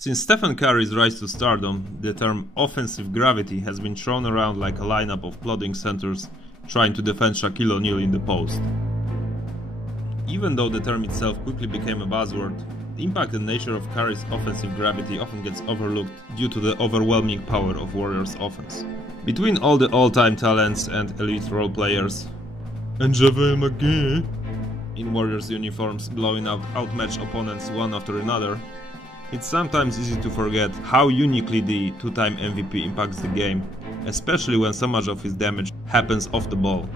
Since Stephen Curry's rise to stardom, the term offensive gravity has been thrown around like a lineup of plodding centers trying to defend Shaquille O'Neal in the post. Even though the term itself quickly became a buzzword, the impact and nature of Curry's offensive gravity often gets overlooked due to the overwhelming power of Warriors' offense. Between all the all-time talents and elite role players, and JaVale McGee in Warriors uniforms blowing out outmatched opponents one after another, it's sometimes easy to forget how uniquely the two-time MVP impacts the game, especially when so much of his damage happens off the ball.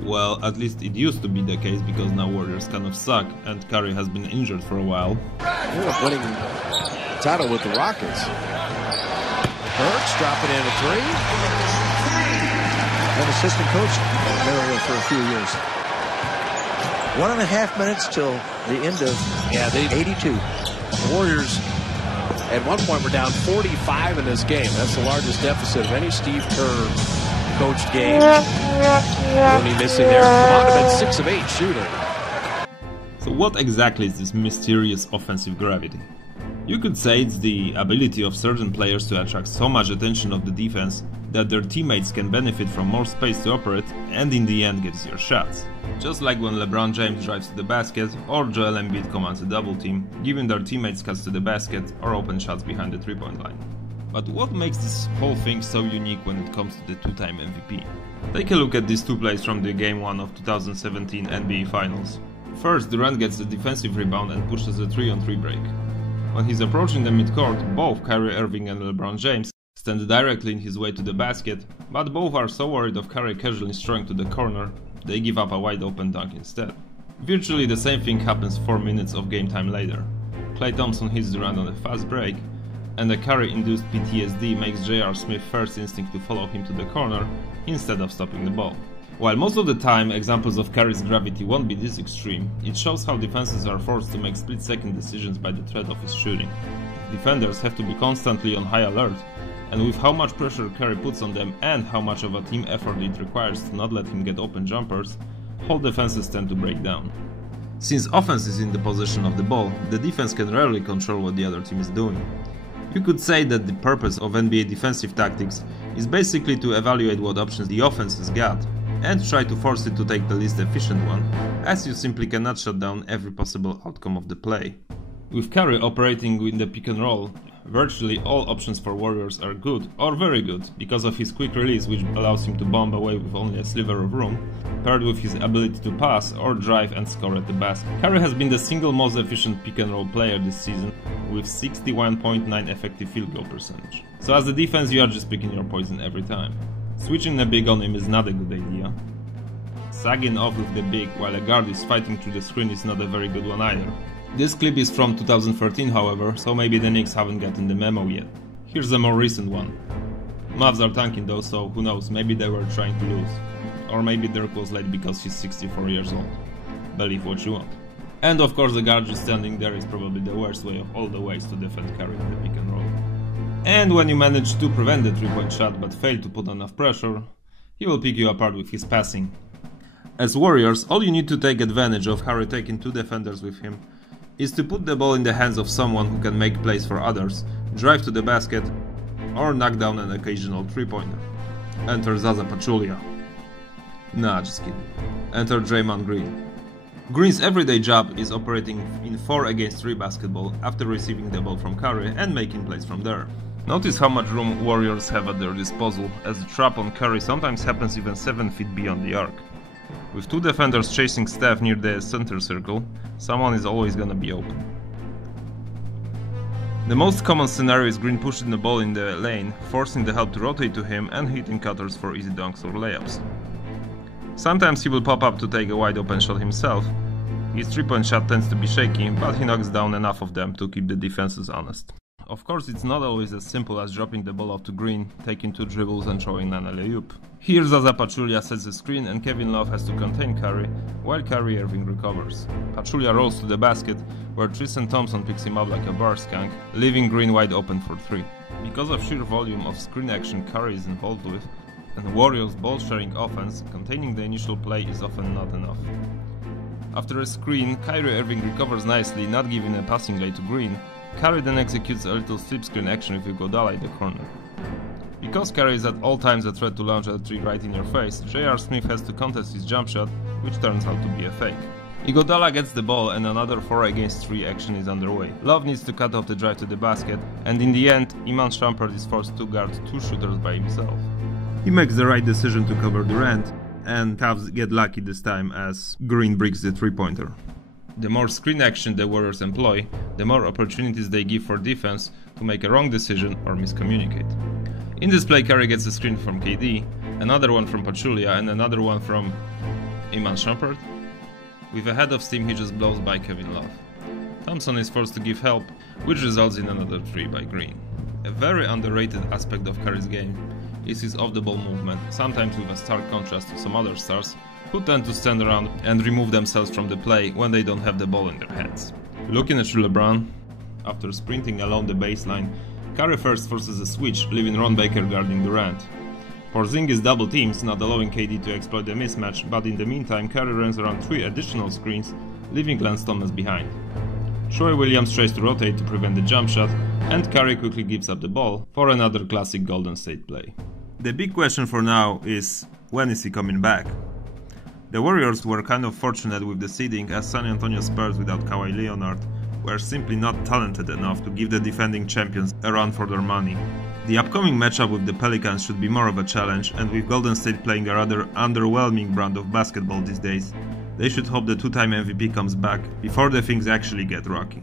Well, at least it used to be the case because now Warriors kind of suck and Curry has been injured for a while. Ended up winning the title with the Rockets. Burks dropping in a three. Been assistant coach at Mario for a few years. 1.5 minutes till the end of 82. The Warriors at one point were down 45 in this game. That's the largest deficit of any Steve Kerr coached game. Only missing there. Come on, been 6 of 8 shooting. So what exactly is this mysterious offensive gravity? You could say it's the ability of certain players to attract so much attention of the defense that their teammates can benefit from more space to operate and in the end gets your shots. Just like when LeBron James drives to the basket or Joel Embiid commands a double team, giving their teammates cuts to the basket or open shots behind the three-point line. But what makes this whole thing so unique when it comes to the two-time MVP? Take a look at these two plays from the Game 1 of 2017 NBA Finals. First, Durant gets a defensive rebound and pushes a 3-on-3 break. When he's approaching the midcourt, both Kyrie Irving and LeBron James stand directly in his way to the basket, but both are so worried of Curry casually strolling to the corner, they give up a wide open dunk instead. Virtually the same thing happens 4 minutes of game time later. Klay Thompson hits Durant on a fast break, and the Curry-induced PTSD makes J.R. Smith's first instinct to follow him to the corner instead of stopping the ball. While most of the time examples of Curry's gravity won't be this extreme, it shows how defenses are forced to make split-second decisions by the threat of his shooting. Defenders have to be constantly on high alert, and with how much pressure Curry puts on them and how much of a team effort it requires to not let him get open jumpers, whole defenses tend to break down. Since offense is in the possession of the ball, the defense can rarely control what the other team is doing. You could say that the purpose of NBA defensive tactics is basically to evaluate what options the offense has got, and try to force it to take the least efficient one, as you simply cannot shut down every possible outcome of the play. With Curry operating in the pick and roll, virtually all options for Warriors are good or very good because of his quick release, which allows him to bomb away with only a sliver of room, paired with his ability to pass or drive and score at the basket. Curry has been the single most efficient pick and roll player this season with 61.9 effective field goal percentage. So as a defense you are just picking your poison every time. Switching the big on him is not a good idea. Sagging off with the big while a guard is fighting through the screen is not a very good one either. This clip is from 2013 however, so maybe the Knicks haven't gotten the memo yet. Here's a more recent one. Mavs are tanking though, so who knows, maybe they were trying to lose. Or maybe Dirk was late because he's 64 years old. Believe what you want. And of course the guard just standing there is probably the worst way of all the ways to defend Curry in the pick and roll. And when you manage to prevent the 3-point shot but fail to put enough pressure, he will pick you apart with his passing. As Warriors, all you need to take advantage of Curry taking 2 defenders with him is to put the ball in the hands of someone who can make plays for others, drive to the basket, or knock down an occasional 3-pointer. Enter Zaza Pachulia. Nah, just kidding. Enter Draymond Green. Green's everyday job is operating in 4 against 3 basketball after receiving the ball from Curry and making plays from there. Notice how much room Warriors have at their disposal, as the trap on Curry sometimes happens even 7 feet beyond the arc. With 2 defenders chasing Steph near the center circle, someone is always gonna be open. The most common scenario is Green pushing the ball in the lane, forcing the help to rotate to him and hitting cutters for easy dunks or layups. Sometimes he will pop up to take a wide open shot himself. His 3-point shot tends to be shaky, but he knocks down enough of them to keep the defenses honest. Of course, it's not always as simple as dropping the ball off to Green, taking 2 dribbles and throwing an alley-oop. Here Zaza Pachulia sets the screen and Kevin Love has to contain Curry, while Kyrie Irving recovers. Pachulia rolls to the basket, where Tristan Thompson picks him up like a bar skunk, leaving Green wide open for 3. Because of sheer volume of screen action Curry is involved with, and Warriors' ball-sharing offense, containing the initial play is often not enough. After a screen, Kyrie Irving recovers nicely, not giving a passing lane to Green, Curry then executes a little slip screen action with Iguodala in the corner. Because Curry is at all times a threat to launch a three right in your face, J.R. Smith has to contest his jump shot, which turns out to be a fake. Iguodala gets the ball and another 4 against 3 action is underway. Love needs to cut off the drive to the basket, and in the end, Iman Shumpert is forced to guard 2 shooters by himself. He makes the right decision to cover Durant, and Cavs get lucky this time as Green bricks the three-pointer. The more screen action the Warriors employ, the more opportunities they give for defense to make a wrong decision or miscommunicate. In this play, Curry gets a screen from KD, another one from Pachulia, and another one from Iman Shumpert. With a head of steam, he just blows by Kevin Love. Thompson is forced to give help, which results in another 3 by Green. A very underrated aspect of Curry's game is his off-the-ball movement, sometimes with a stark contrast to some other stars, who tend to stand around and remove themselves from the play when they don't have the ball in their hands. Looking at LeBron, after sprinting along the baseline, Curry first forces a switch, leaving Ron Baker guarding Durant. Porzingis double teams, not allowing KD to exploit the mismatch, but in the meantime Curry runs around 3 additional screens, leaving Lance Thomas behind. Troy Williams tries to rotate to prevent the jump shot, and Curry quickly gives up the ball for another classic Golden State play. The big question for now is, when is he coming back? The Warriors were kind of fortunate with the seeding, as San Antonio Spurs without Kawhi Leonard were simply not talented enough to give the defending champions a run for their money. The upcoming matchup with the Pelicans should be more of a challenge, and with Golden State playing a rather underwhelming brand of basketball these days, they should hope the 2-time MVP comes back before the things actually get rocky.